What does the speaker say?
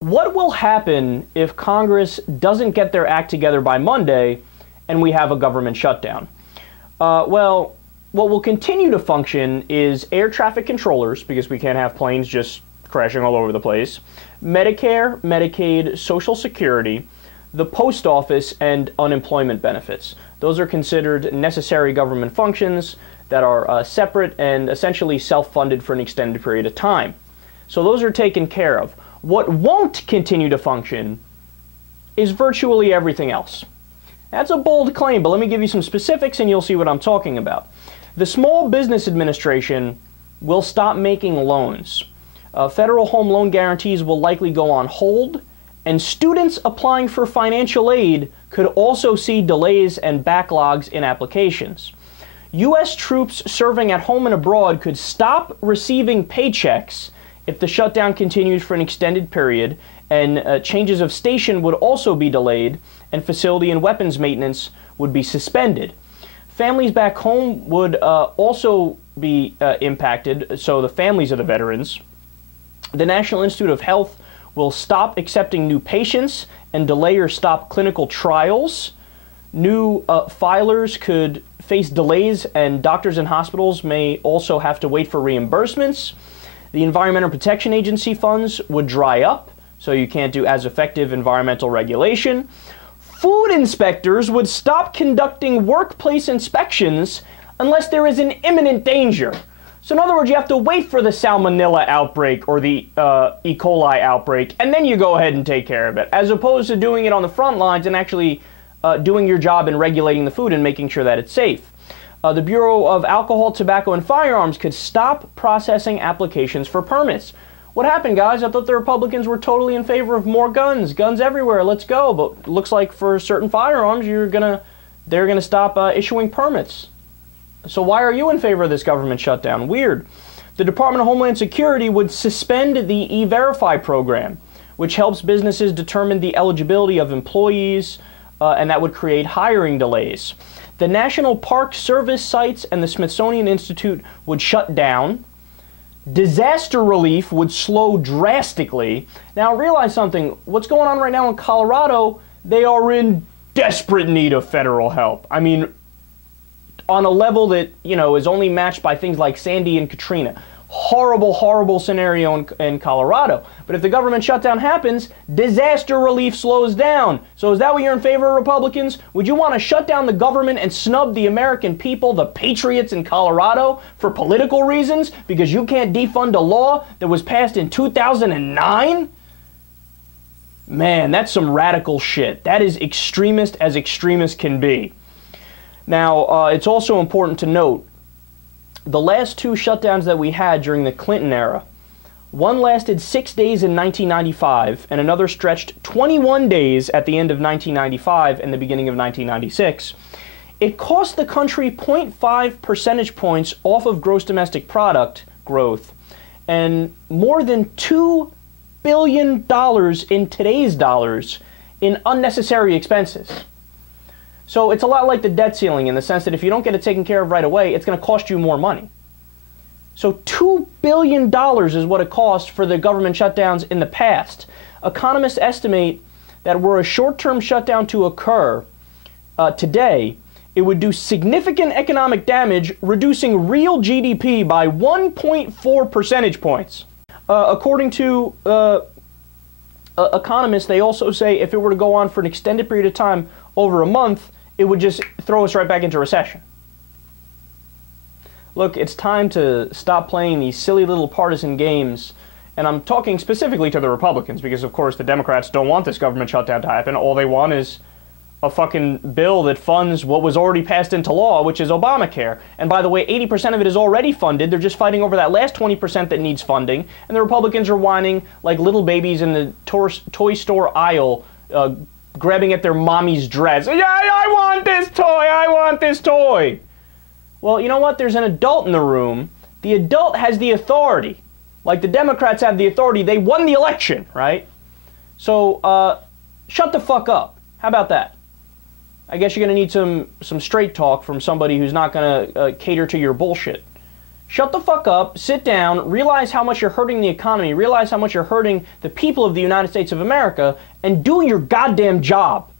What will happen if Congress doesn't get their act together by Monday and we have a government shutdown? Well, what will continue to function is air traffic controllers, because we can't have planes just crashing all over the place, Medicare, Medicaid, Social Security, the post office, and unemployment benefits. Those are considered necessary government functions that are separate and essentially self-funded for an extended period of time. So those are taken care of. What won't continue to function is virtually everything else. That's a bold claim, but let me give you some specifics and you'll see what I'm talking about. The Small Business Administration will stop making loans. Federal home loan guarantees will likely go on hold, and students applying for financial aid could also see delays and backlogs in applications. U.S. troops serving at home and abroad could stop receiving paychecks if the shutdown continues for an extended period, and changes of station would also be delayed, and facility and weapons maintenance would be suspended. Families back home would also be impacted, so the families of the veterans. The National Institute of Health will stop accepting new patients and delay or stop clinical trials. New filers could face delays, and doctors and hospitals may also have to wait for reimbursements. The Environmental Protection Agency funds would dry up, so you can't do as effective environmental regulation. Food inspectors would stop conducting workplace inspections unless there is an imminent danger. So in other words, you have to wait for the salmonella outbreak or the E. coli outbreak, and then you go ahead and take care of it, as opposed to doing it on the front lines and actually doing your job in regulating the food and making sure that it's safe. The Bureau of Alcohol, Tobacco, and Firearms could stop processing applications for permits. What happened, guys? I thought the Republicans were totally in favor of more guns. Guns everywhere, let's go. But it looks like for certain firearms, they're gonna stop issuing permits. So why are you in favor of this government shutdown? Weird. The Department of Homeland Security would suspend the E-Verify program, which helps businesses determine the eligibility of employees, and that would create hiring delays. The National Park Service sites and the Smithsonian Institute would shut down. Disaster relief would slow drastically. Now realize something, what's going on right now in Colorado, they are in desperate need of federal help. I mean, on a level that, is only matched by things like Sandy and Katrina. Horrible, horrible scenario in Colorado. But if the government shutdown happens, disaster relief slows down. So is that what you're in favor of, Republicans? Would you want to shut down the government and snub the American people, the patriots in Colorado, for political reasons? Because you can't defund a law that was passed in 2009? Man, that's some radical shit. That is extremist as extremist can be. Now, it's also important to note, the last two shutdowns that we had during the Clinton era, one lasted 6 days in 1995, and another stretched 21 days at the end of 1995 and the beginning of 1996. It cost the country 0.5 percentage points off of gross domestic product growth, and more than $2 billion in today's dollars in unnecessary expenses. So it's a lot like the debt ceiling in the sense that if you don't get it taken care of right away, it's going to cost you more money. So $2 billion is what it cost for the government shutdowns in the past. Economists estimate that were a short-term shutdown to occur today, it would do significant economic damage, reducing real GDP by 1.4 percentage points. According to economists, they also say if it were to go on for an extended period of time, over a month, it would just throw us right back into recession. Look, it's time to stop playing these silly little partisan games, and I'm talking specifically to the Republicans, because of course the Democrats don't want this government shutdown to happen. All they want is a fucking bill that funds what was already passed into law, which is Obamacare. And by the way, 80% of it is already funded. They're just fighting over that last 20% that needs funding, and the Republicans are whining like little babies in the toy store aisle, grabbing at their mommy's dress. Yeah, I want this toy, I want this toy. Well, you know what? There's an adult in the room. The adult has the authority. Like the Democrats have the authority. They won the election, right? So, shut the fuck up. How about that? I guess you're going to need some straight talk from somebody who's not going to cater to your bullshit. Shut the fuck up, sit down, realize how much you're hurting the economy, realize how much you're hurting the people of the United States of America, and do your goddamn job.